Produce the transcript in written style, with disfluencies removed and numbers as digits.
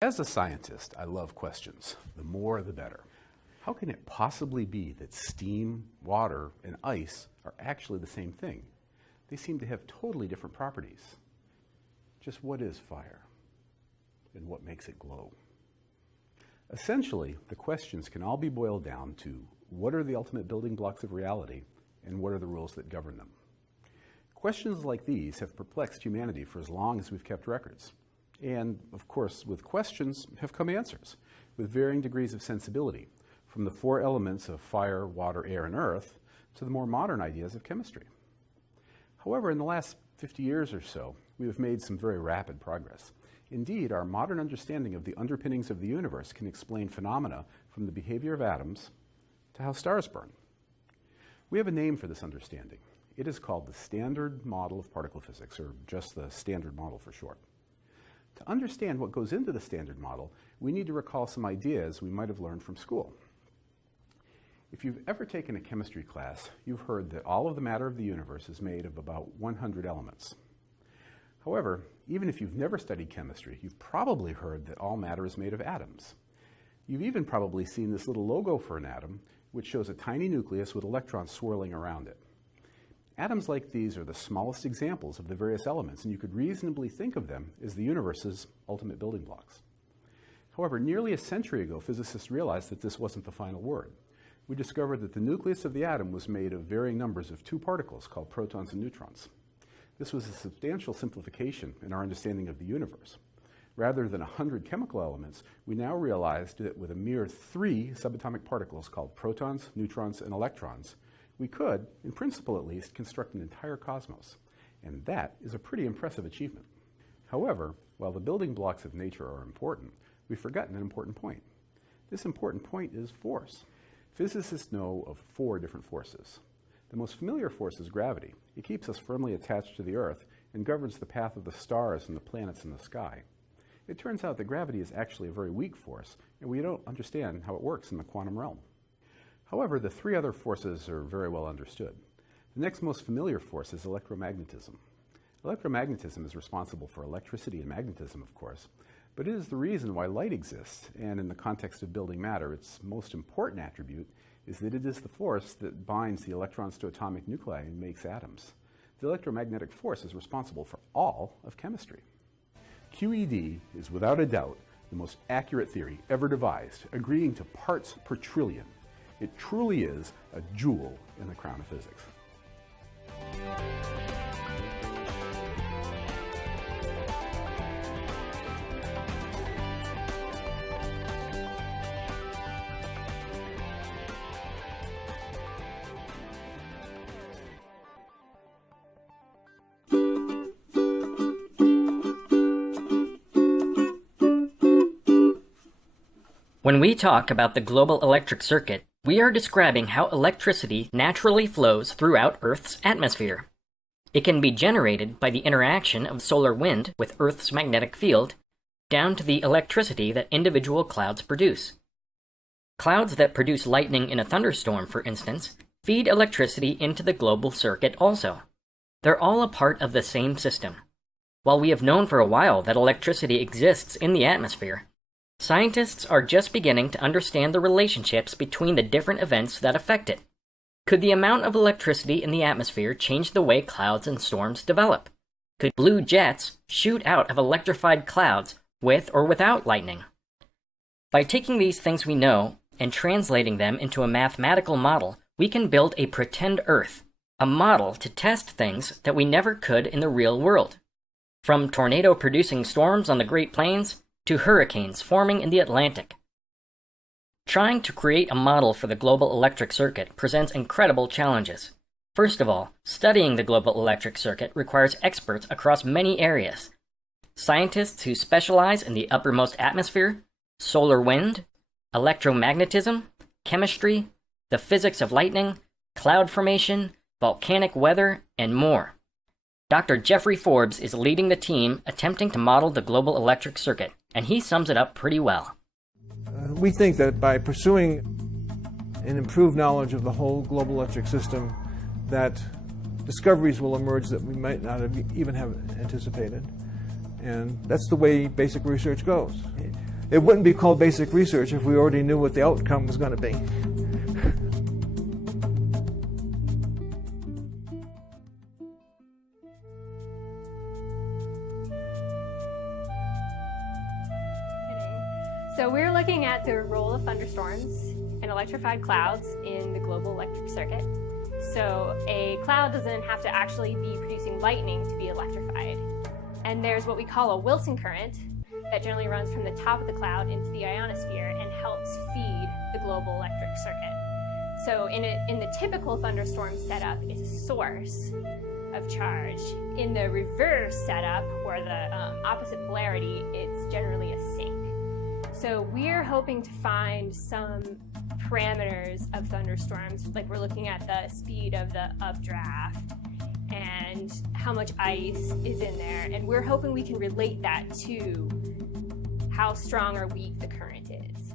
As a scientist, I love questions. The more, the better. How can it possibly be that steam, water, and ice are actually the same thing? They seem to have totally different properties. Just what is fire? And what makes it glow? Essentially, the questions can all be boiled down to what are the ultimate building blocks of reality and what are the rules that govern them? Questions like these have perplexed humanity for as long as we've kept records. And, of course, with questions have come answers, with varying degrees of sensibility, from the four elements of fire, water, air, and earth, to the more modern ideas of chemistry. However, in the last 50 years or so, we have made some very rapid progress. Indeed, our modern understanding of the underpinnings of the universe can explain phenomena from the behavior of atoms to how stars burn. We have a name for this understanding. It is called the Standard Model of Particle Physics, or just the Standard Model for short. To understand what goes into the Standard Model, we need to recall some ideas we might have learned from school. If you've ever taken a chemistry class, you've heard that all of the matter of the universe is made of about 100 elements. However, even if you've never studied chemistry, you've probably heard that all matter is made of atoms. You've even probably seen this little logo for an atom, which shows a tiny nucleus with electrons swirling around it. Atoms like these are the smallest examples of the various elements, and you could reasonably think of them as the universe's ultimate building blocks. However, nearly a century ago, physicists realized that this wasn't the final word. We discovered that the nucleus of the atom was made of varying numbers of two particles called protons and neutrons. This was a substantial simplification in our understanding of the universe. Rather than 100 chemical elements, we now realized that with a mere 3 subatomic particles called protons, neutrons, and electrons, we could, in principle at least, construct an entire cosmos. And that is a pretty impressive achievement. However, while the building blocks of nature are important, we've forgotten an important point. This important point is force. Physicists know of 4 different forces. The most familiar force is gravity. It keeps us firmly attached to the Earth and governs the path of the stars and the planets in the sky. It turns out that gravity is actually a very weak force, and we don't understand how it works in the quantum realm. However, the 3 other forces are very well understood. The next most familiar force is electromagnetism. Electromagnetism is responsible for electricity and magnetism, of course, but it is the reason why light exists, and in the context of building matter, its most important attribute is that it is the force that binds the electrons to atomic nuclei and makes atoms. The electromagnetic force is responsible for all of chemistry. QED is without a doubt the most accurate theory ever devised, agreeing to parts per trillion. It truly is a jewel in the crown of physics. When we talk about the global electric circuit, we are describing how electricity naturally flows throughout Earth's atmosphere. It can be generated by the interaction of solar wind with Earth's magnetic field, down to the electricity that individual clouds produce. Clouds that produce lightning in a thunderstorm, for instance, feed electricity into the global circuit also. They're all a part of the same system. While we have known for a while that electricity exists in the atmosphere, scientists are just beginning to understand the relationships between the different events that affect it. Could the amount of electricity in the atmosphere change the way clouds and storms develop? Could blue jets shoot out of electrified clouds with or without lightning? By taking these things we know and translating them into a mathematical model, we can build a pretend Earth, a model to test things that we never could in the real world. From tornado-producing storms on the Great Plains to hurricanes forming in the Atlantic. Trying to create a model for the global electric circuit presents incredible challenges. First of all, studying the global electric circuit requires experts across many areas. Scientists who specialize in the uppermost atmosphere, solar wind, electromagnetism, chemistry, the physics of lightning, cloud formation, volcanic weather, and more. Dr. Jeffrey Forbes is leading the team attempting to model the global electric circuit, and he sums it up pretty well. We think that by pursuing an improved knowledge of the whole global electric system, that discoveries will emerge that we might not even have anticipated. And that's the way basic research goes. it wouldn't be called basic research if we already knew what the outcome was going to be. So we're looking at the role of thunderstorms and electrified clouds in the global electric circuit. So a cloud doesn't have to actually be producing lightning to be electrified. And there's what we call a Wilson current that generally runs from the top of the cloud into the ionosphere and helps feed the global electric circuit. So in the typical thunderstorm setup, it's a source of charge. In the reverse setup, or the opposite polarity, it's generally a sink. So we're hoping to find some parameters of thunderstorms, like we're looking at the speed of the updraft and how much ice is in there, and we're hoping we can relate that to how strong or weak the current is.